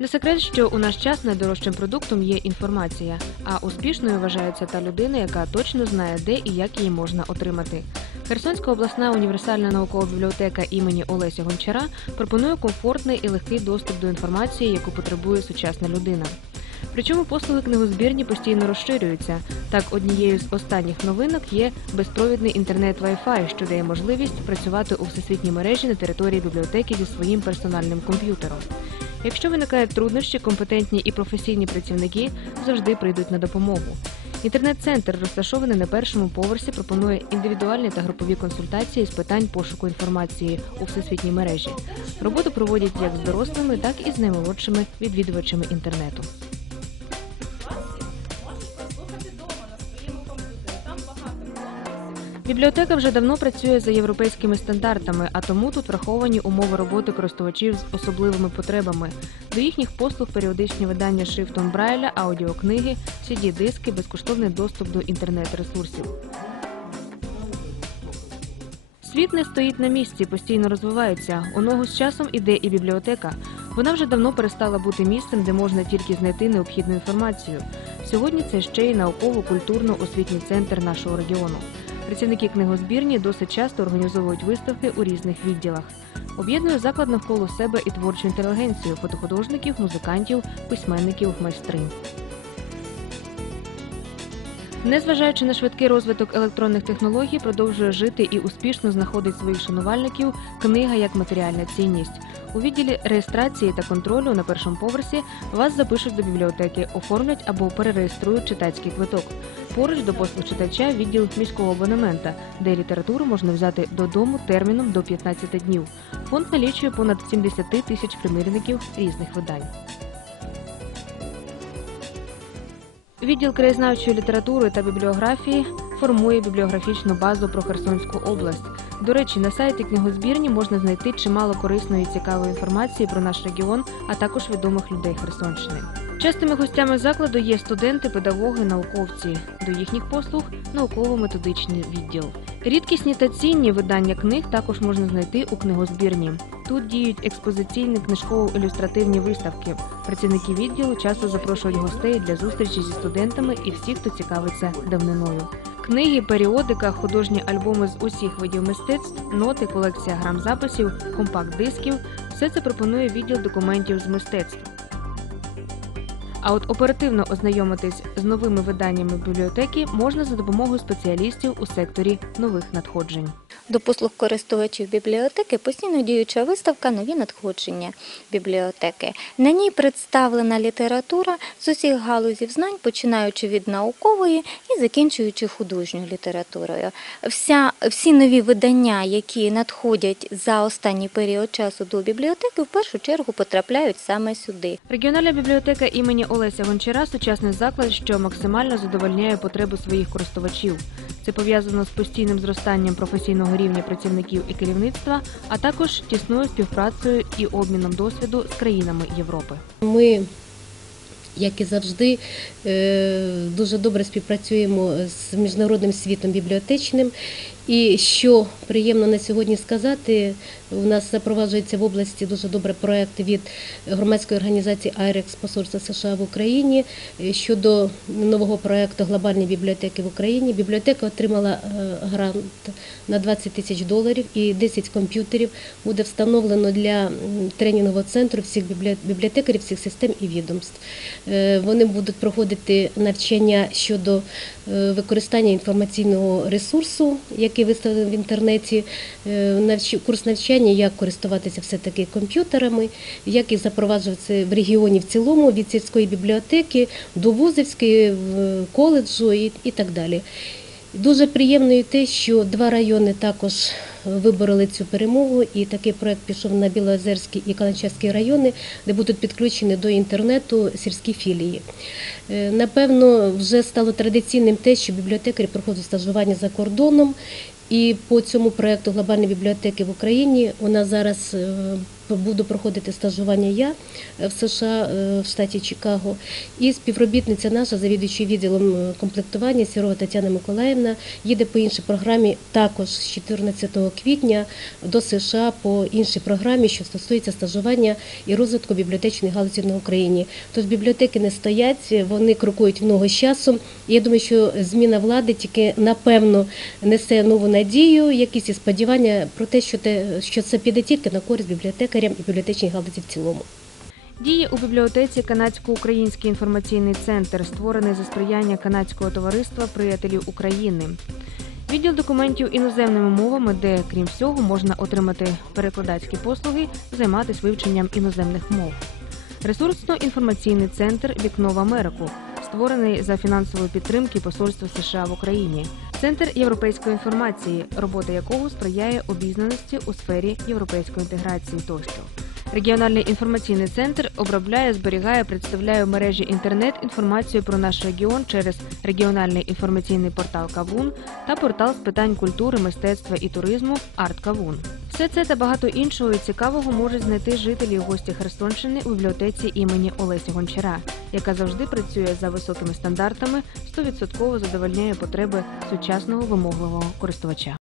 Не секрет, що у наш час найдорожчим продуктом є інформація, а успішною вважається та людина, яка точно знає, де і як її можна отримати. Херсонська обласна універсальна наукова бібліотека імені Олеся Гончара пропонує комфортний і легкий доступ до інформації, яку потребує сучасна людина. Причому послуги книгозбірні постійно розширюються. Так, однією з останніх новинок є безпровідний інтернет Wi-Fi, що дає можливість працювати у всесвітній мережі на території бібліотеки зі своїм персональним комп'ютером. Якщо виникають труднощі, компетентні і професійні працівники завжди прийдуть на допомогу. Інтернет-центр, розташований на першому поверсі, пропонує індивідуальні та групові консультації з питань пошуку інформації у всесвітній мережі. Роботу проводять як з дорослими, так і з наймолодшими відвідувачами інтернету. Бібліотека вже давно працює за європейськими стандартами, а тому тут враховані умови роботи користувачів з особливими потребами. До їхніх послуг періодичні видання шрифтом Брайля, аудіокниги, CD-диски, безкоштовний доступ до інтернет-ресурсів. Світ не стоїть на місці, постійно розвивається. У ногу з часом іде і бібліотека. Вона вже давно перестала бути місцем, де можна тільки знайти необхідну інформацію. Сьогодні це ще й науково-культурно-освітній центр нашого регіону. Працівники книгозбірні досить часто організовують виставки у різних відділах. Об'єднує заклад навколо себе і творчу інтелігенцію фотохудожників, музикантів, письменників, майстринь. Незважаючи на швидкий розвиток електронних технологій, продовжує жити і успішно знаходить своїх шанувальників книга як матеріальна цінність. У відділі реєстрації та контролю на першому поверсі вас запишуть до бібліотеки, оформлять або перереєструють читацький квиток. Поруч до послуг читача відділ міського абонемента, де літературу можна взяти додому терміном до 15 днів. Фонд налічує понад 70 тисяч примірників різних видань. Відділ краєзнавчої літератури та бібліографії формує бібліографічну базу про Херсонську область. До речі, на сайті книгозбірні можна знайти чимало корисної і цікавої інформації про наш регіон, а також відомих людей Херсонщини. Частими гостями закладу є студенти, педагоги, науковці. До їхніх послуг науково-методичний відділ. Рідкісні та цінні видання книг також можна знайти у книгозбірні. Тут діють експозиційні книжково-ілюстративні виставки. Працівники відділу часто запрошують гостей для зустрічі зі студентами і всіх, хто цікавиться давниною. Книги, періодика, художні альбоми з усіх видів мистецтв, ноти, колекція грамзаписів, компакт-дисків все це пропонує відділ документів з мистецтв. А от оперативно ознайомитись з новими виданнями бібліотеки можна за допомогою спеціалістів у секторі нових надходжень. До послуг користувачів бібліотеки постійно діюча виставка Нові надходження бібліотеки. На ній представлена література з усіх галузів знань, починаючи від наукової і закінчуючи художньою літературою. Вся, всі нові видання, які надходять за останній період часу до бібліотеки, в першу чергу потрапляють саме сюди. Регіональна бібліотека імені Олеся Гончара сучасний заклад, що максимально задовольняє потреби своїх користувачів. Це пов'язано з постійним зростанням професійного рівня працівників і керівництва, а також тісною співпрацею і обміном досвіду з країнами Європи. Ми, як і завжди, е, дуже добре співпрацюємо з міжнародним світом бібліотечним. І що приємно на сьогодні сказати, у нас запроваджується в області дуже добрий проект від громадської організації «Айрекс» посольства США в Україні е, щодо нового проекту глобальні бібліотеки в Україні. Бібліотека отримала е, грант на 20 тисяч доларів і 10 комп'ютерів буде встановлено для тренінгового центру всіх біблі- бібліотекарів, всіх систем і відомств. Е, Вони будуть проходити навчання щодо використання інформаційного ресурсу, який виставлений в інтернеті, е, курс навчання, як користуватися все-таки комп'ютерами, як їх запроваджувати в регіоні в цілому, від сільської бібліотеки до вузівської, коледжу і так далі. Дуже приємно і те, що два райони також вибороли цю перемогу, і такий проект пішов на Білоозерський і Каланчевський райони, де будуть підключені до інтернету сільські філії. Е, Напевно, вже стало традиційним те, що бібліотекарі проходять стажування за кордоном. І по цьому проекту глобальної бібліотеки в Україні у нас зараз е, буду проходити стажування я е, в США е, в штаті Чикаго. І співробітниця наша, завідуючий відділом комплектування Сірова Тетяна Миколаївна, їде по іншій програмі також з 14 квітня до США по іншій програмі, що стосується стажування і розвитку бібліотечної галузі на Україні. Тож бібліотеки не стоять, вони крокують в ногу з часом. Я думаю, що зміна влади тільки напевно несе нову надію, якісь і сподівання про те, що те, що це піде тільки на користь бібліотекарям і бібліотечній галузі в цілому. Діє у бібліотеці Канадсько-Український інформаційний центр, створений за сприяння канадського товариства приятелів України. Відділ документів іноземними мовами, де, крім всього, можна отримати перекладацькі послуги, займатися вивченням іноземних мов. Ресурсно-інформаційний центр Вікно в Америку, створений за фінансової підтримки Посольства США в Україні. Центр європейської інформації, робота якого сприяє обізнаності у сфері європейської інтеграції тощо. Регіональний інформаційний центр обробляє, зберігає, представляє в мережі інтернет інформацію про наш регіон через регіональний інформаційний портал Кавун та портал з питань культури, мистецтва і туризму Арт Кавун. Все це та багато іншого і цікавого можуть знайти жителі і гості Херсонщини у бібліотеці імені Олеся Гончара, яка завжди працює за високими стандартами, 100% задовольняє потреби сучасного вимогливого користувача.